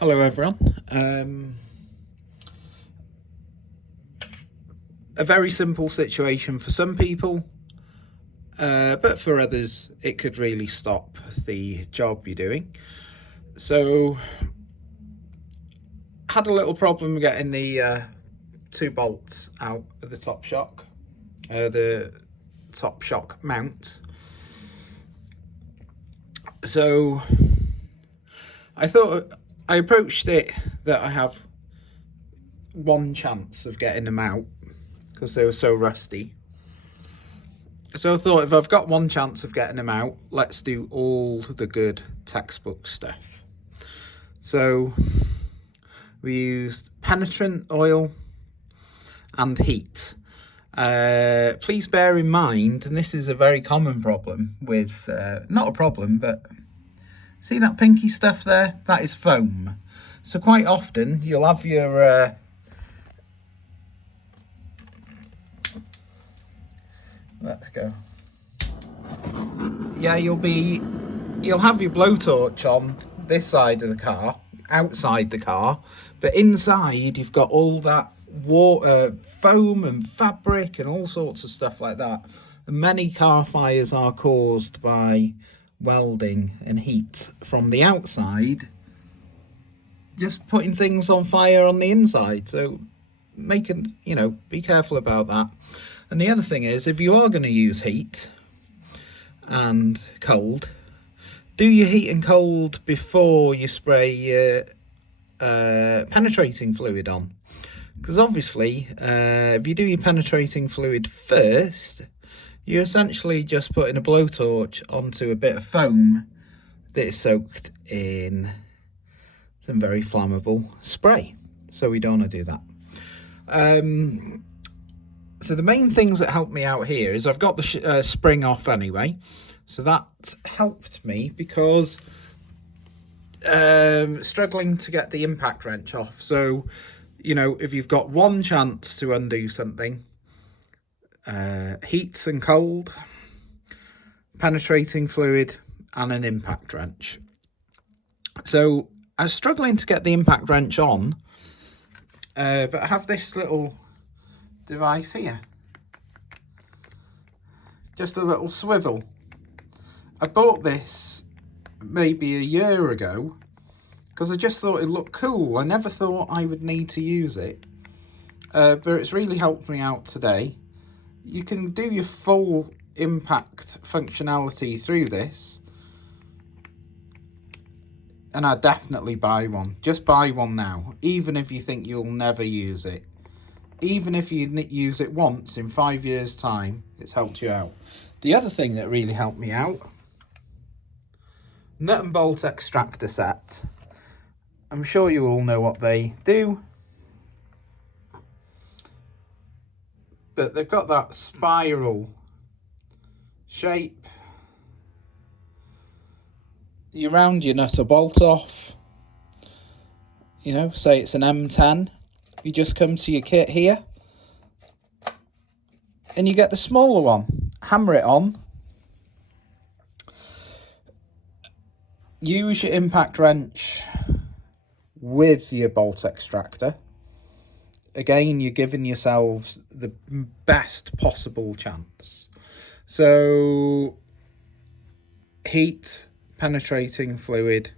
Hello everyone. A very simple situation for some people, but for others it could really stop the job you're doing. So, had a little problem getting the two bolts out of the top shock mount. So I approached it that I have one chance of getting them out because they were so rusty. So I thought, if I've got one chance of getting them out, let's do all the good textbook stuff. So we used penetrant oil and heat. Please bear in mind, and this is a very common problem with, not a problem, but see that pinky stuff there? That is foam. So quite often you'll have your let's go. Yeah, you'll have your blowtorch on this side of the car, outside the car, but inside you've got all that water, foam and fabric and all sorts of stuff like that. And many car fires are caused by welding and heat from the outside, just putting things on fire on the inside. So be careful about that. And the other thing is, if you are going to use heat and cold, do your heat and cold before you spray your penetrating fluid on. Because obviously, if you do your penetrating fluid first, you're essentially just putting a blowtorch onto a bit of foam that is soaked in some very flammable spray. So we don't want to do that. So the main things that helped me out here is I've got the spring off anyway. So that helped me because struggling to get the impact wrench off. So, if you've got one chance to undo something, heat and cold, penetrating fluid, and an impact wrench. So I was struggling to get the impact wrench on, but I have this little device here, just a little swivel. I bought this maybe a year ago because I just thought it looked cool. I never thought I would need to use it, but it's really helped me out today. You can do your full impact functionality through this, and I'd definitely buy one. Just buy one now, even if you think you'll never use it. Even if you use it once in 5 years' time, it's helped you out. The other thing that really helped me out, nut and bolt extractor set. I'm sure you all know what they do, but they've got that spiral shape. You round your nut or bolt off, say it's an M10. You just come to your kit here and you get the smaller one, hammer it on, use your impact wrench with your bolt extractor. Again, you're giving yourselves the best possible chance. So heat, penetrating fluid,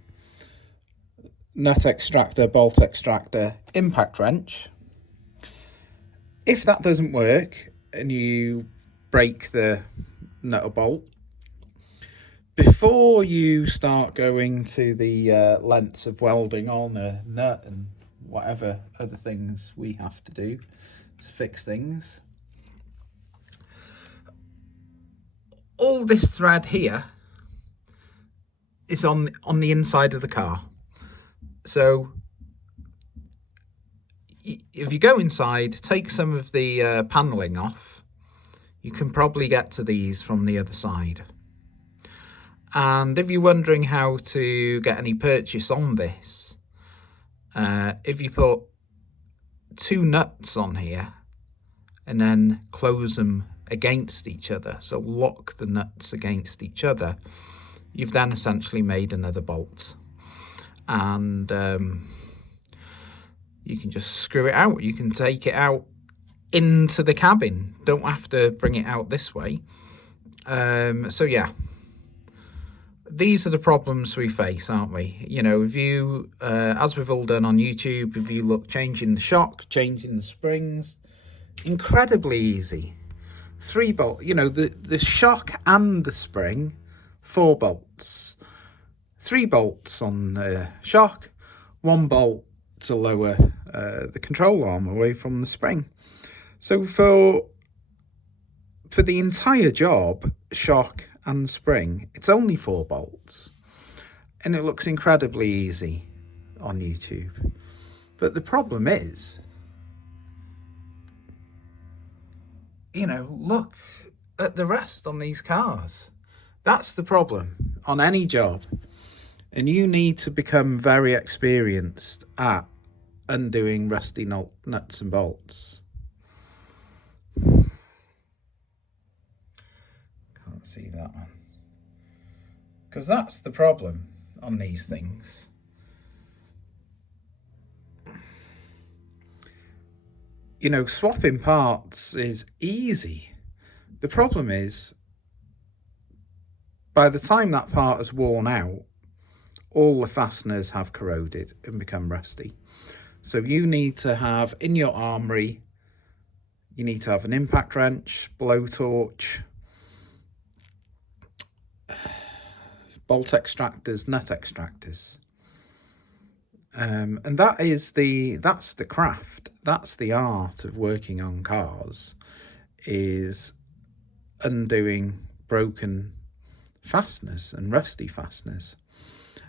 nut extractor, bolt extractor, impact wrench. If that doesn't work and you break the nut or bolt, before you start going to the lengths of welding on a nut and whatever other things we have to do to fix things, all this thread here is on the inside of the car. So if you go inside, take some of the panelling off, you can probably get to these from the other side. And if you're wondering how to get any purchase on this, if you put two nuts on here and then close them against each other, so lock the nuts against each other, you've then essentially made another bolt. and you can just screw it out. You can take it out into the cabin, don't have to bring it out this way. So yeah, these are the problems we face, aren't we? You know, if you as we've all done on YouTube, if you look, changing the shock, changing the springs, incredibly easy. 3 bolt, you know, the shock and the spring, 4 bolts, 3 bolts on the shock, 1 bolt to lower the control arm away from the spring. So for the entire job, shock and spring, it's only 4 bolts, and it looks incredibly easy on YouTube. But the problem is, you know, look at the rest on these cars. That's the problem on any job. And you need to become very experienced at undoing rusty nuts and bolts. Can't see that one. Because that's the problem on these things. You know, swapping parts is easy. The problem is, by the time that part is worn out, all the fasteners have corroded and become rusty. So you need to have in your armoury, you need to have an impact wrench, blowtorch, bolt extractors, nut extractors. And that's the craft, that's the art of working on cars, is undoing broken fasteners and rusty fasteners.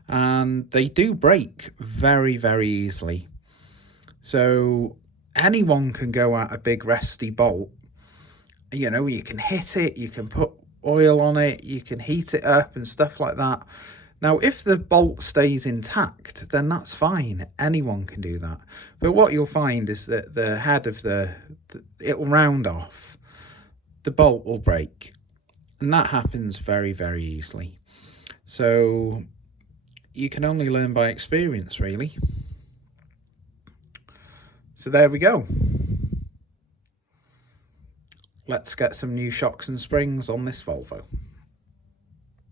And they do break very, very easily. So anyone can go at a big rusty bolt. You know, you can hit it, you can put oil on it, you can heat it up and stuff like that. Now, if the bolt stays intact, then that's fine. Anyone can do that. But what you'll find is that the head of it'll round off. The bolt will break. And that happens very, very easily. So you can only learn by experience, really. So there we go. Let's get some new shocks and springs on this Volvo.